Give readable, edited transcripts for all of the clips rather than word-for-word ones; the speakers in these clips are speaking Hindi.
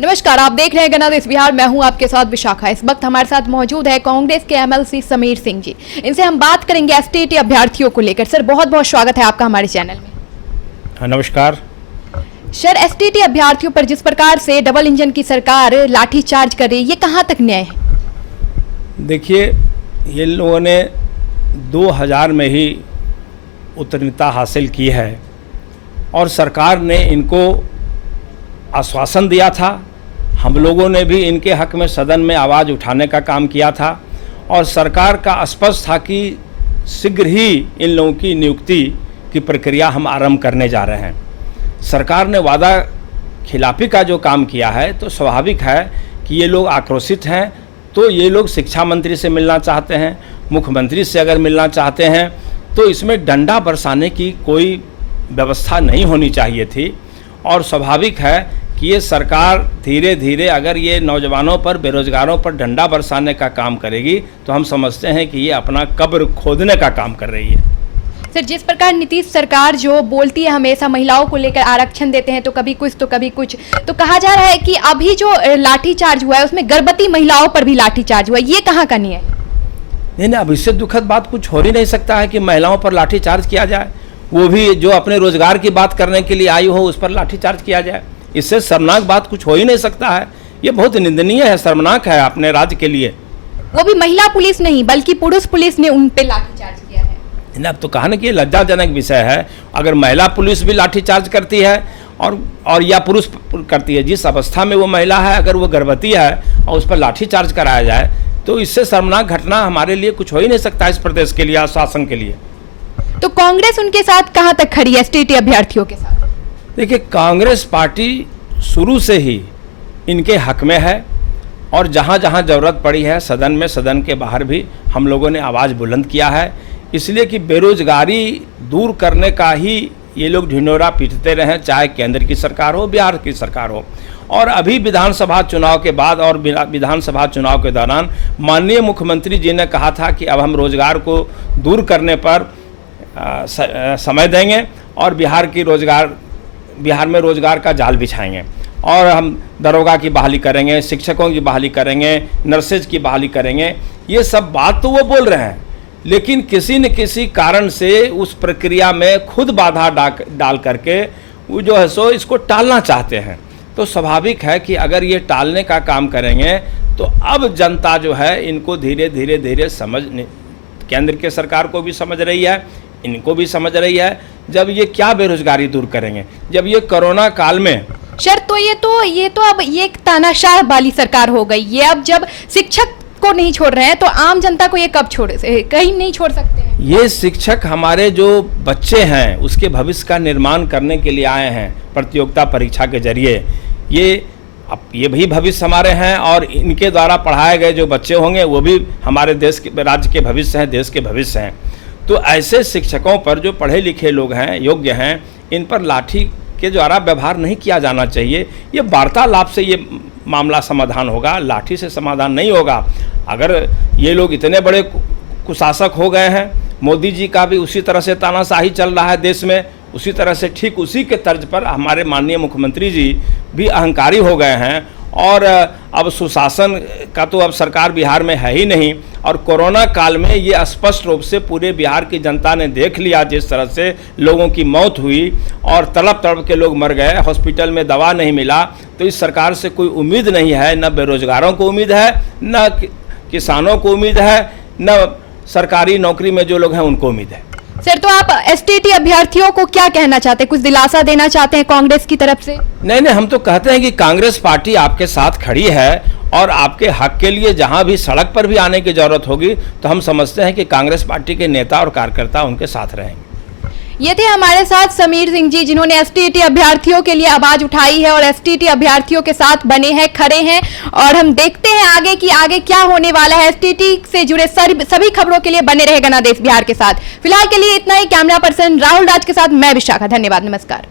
नमस्कार, आप देख रहे हैं गणदेश बिहार। मैं हूं आपके साथ विशाखा। इस वक्त हमारे साथ मौजूद है कांग्रेस के एमएलसी समीर सिंह जी। इनसे हम बात करेंगे एसटीटी अभ्यर्थियों को लेकर। सर, बहुत बहुत स्वागत है आपका हमारे चैनल में। हाँ, नमस्कार। सर, एसटीटी अभ्यर्थियों पर जिस प्रकार से डबल इंजन की सरकार लाठीचार्ज कर रही है, ये कहां तक न्याय है? देखिए, ये लोगों ने 2000 में ही उत्तीर्णता हासिल की है और सरकार ने इनको आश्वासन दिया था। हम लोगों ने भी इनके हक में सदन में आवाज़ उठाने का काम किया था और सरकार का स्पष्ट था कि शीघ्र ही इन लोगों की नियुक्ति की प्रक्रिया हम आरंभ करने जा रहे हैं। सरकार ने वादा खिलाफी का जो काम किया है तो स्वाभाविक है कि ये लोग आक्रोशित हैं। तो ये लोग शिक्षा मंत्री से मिलना चाहते हैं, मुख्यमंत्री से अगर मिलना चाहते हैं तो इसमें डंडा बरसाने की कोई व्यवस्था नहीं होनी चाहिए थी। और स्वाभाविक है कि ये सरकार धीरे धीरे अगर ये नौजवानों पर, बेरोजगारों पर डंडा बरसाने का काम करेगी तो हम समझते हैं कि ये अपना कब्र खोदने का काम कर रही है। सर, जिस प्रकार नीतीश सरकार जो बोलती है हमेशा महिलाओं को लेकर आरक्षण देते हैं तो कभी कुछ तो कभी कुछ, तो कहा जा रहा है कि अभी जो लाठीचार्ज हुआ है उसमें गर्भवती महिलाओं पर भी लाठीचार्ज हुआ है, ये कहाँ का न्याय है? नहीं, अब इससे दुखद बात कुछ हो ही नहीं सकता है कि महिलाओं पर लाठीचार्ज किया जाए, वो भी जो अपने रोजगार की बात करने के लिए आई हो उस पर लाठीचार्ज किया जाए। इससे शर्मनाक बात कुछ हो ही नहीं सकता है। ये बहुत निंदनीय है, शर्मनाक है अपने राज्य के लिए। वो भी महिला पुलिस नहीं बल्कि पुरुष पुलिस ने उन पे लाठीचार्ज किया है। अब तो कहा ना कि लज्जाजनक विषय है। अगर महिला पुलिस भी लाठीचार्ज करती है और या पुरुष करती है, जिस अवस्था में वो महिला है, अगर वो गर्भवती है और उस पर लाठीचार्ज कराया जाए तो इससे शर्मनाक घटना हमारे लिए कुछ हो ही नहीं सकता, इस प्रदेश के लिए, शासन के लिए। तो कांग्रेस उनके साथ कहां तक खड़ी है, एसटीटी अभ्यर्थियों के साथ? देखिए, कांग्रेस पार्टी शुरू से ही इनके हक में है और जहां जहां जरूरत पड़ी है सदन में, सदन के बाहर भी हम लोगों ने आवाज़ बुलंद किया है। इसलिए कि बेरोजगारी दूर करने का ही ये लोग ढिंढोरा पीटते रहें, चाहे केंद्र की सरकार हो, बिहार की सरकार हो। और अभी विधानसभा चुनाव के बाद और विधानसभा चुनाव के दौरान माननीय मुख्यमंत्री जी ने कहा था कि अब हम रोजगार को दूर करने पर समय देंगे और बिहार में रोजगार का जाल बिछाएंगे और हम दरोगा की बहाली करेंगे, शिक्षकों की बहाली करेंगे, नर्सेज की बहाली करेंगे। ये सब बात तो वो बोल रहे हैं, लेकिन किसी न किसी कारण से उस प्रक्रिया में खुद बाधा डाल करके वो जो है सो इसको टालना चाहते हैं। तो स्वाभाविक है कि अगर ये टालने का काम करेंगे तो अब जनता जो है इनको धीरे धीरे समझ, केंद्र के सरकार को भी समझ रही है, इनको भी समझ रही है। जब ये क्या बेरोजगारी दूर करेंगे, जब ये कोरोना काल में सर, तो ये तो अब ये एक तानाशाह वाली सरकार हो गई। ये अब जब शिक्षक को नहीं छोड़ रहे हैं तो आम जनता को ये कब कहीं नहीं छोड़ सकते हैं। ये शिक्षक हमारे जो बच्चे हैं उसके भविष्य का निर्माण करने के लिए आए हैं प्रतियोगिता परीक्षा के जरिए। ये भी भविष्य हमारे हैं और इनके द्वारा पढ़ाए गए जो बच्चे होंगे वो भी हमारे देश के, राज्य के भविष्य हैं, देश के भविष्य हैं। तो ऐसे शिक्षकों पर जो पढ़े लिखे लोग हैं, योग्य हैं, इन पर लाठी के द्वारा व्यवहार नहीं किया जाना चाहिए। ये वार्तालाप से ये मामला समाधान होगा, लाठी से समाधान नहीं होगा। अगर ये लोग इतने बड़े कुशासक हो गए हैं, मोदी जी का भी उसी तरह से तानाशाही चल रहा है देश में, उसी तरह से ठीक उसी के तर्ज पर हमारे माननीय मुख्यमंत्री जी भी अहंकारी हो गए हैं और अब सुशासन का तो अब सरकार बिहार में है ही नहीं। और कोरोना काल में ये स्पष्ट रूप से पूरे बिहार की जनता ने देख लिया, जिस तरह से लोगों की मौत हुई और तड़प तड़प के लोग मर गए, हॉस्पिटल में दवा नहीं मिला। तो इस सरकार से कोई उम्मीद नहीं है, न बेरोजगारों को उम्मीद है, न किसानों को उम्मीद है, न सरकारी नौकरी में जो लोग हैं उनको उम्मीद है। सर, तो आप एसटीटी अभ्यर्थियों को क्या कहना चाहते हैं, कुछ दिलासा देना चाहते हैं कांग्रेस की तरफ से? नहीं, हम तो कहते हैं कि कांग्रेस पार्टी आपके साथ खड़ी है और आपके हक के लिए जहां भी सड़क पर भी आने की जरूरत होगी तो हम समझते हैं कि कांग्रेस पार्टी के नेता और कार्यकर्ता उनके साथ रहेंगे। ये थे हमारे साथ समीर सिंह जी, जिन्होंने एसटीटी अभ्यर्थियों के लिए आवाज उठाई है और एसटीटी अभ्यर्थियों के साथ बने हैं, खड़े हैं। और हम देखते हैं आगे कि आगे क्या होने वाला है। एसटीटी से जुड़े सभी खबरों के लिए बने रहे गणदेश बिहार के साथ। फिलहाल के लिए इतना ही। कैमरा पर्सन राहुल राज के साथ मैं विशाखा। धन्यवाद, नमस्कार।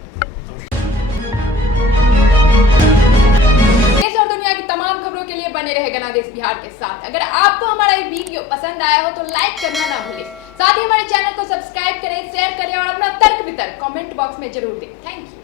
तमाम खबरों के लिए बने रहे गणदेश बिहार के साथ। अगर आपको हमारा ये वीडियो पसंद आया हो तो लाइक करना ना भूलें, साथ ही हमारे चैनल को सब्सक्राइब करें, शेयर करें और अपना तर्क वितर्क कमेंट बॉक्स में जरूर दें। Thank you.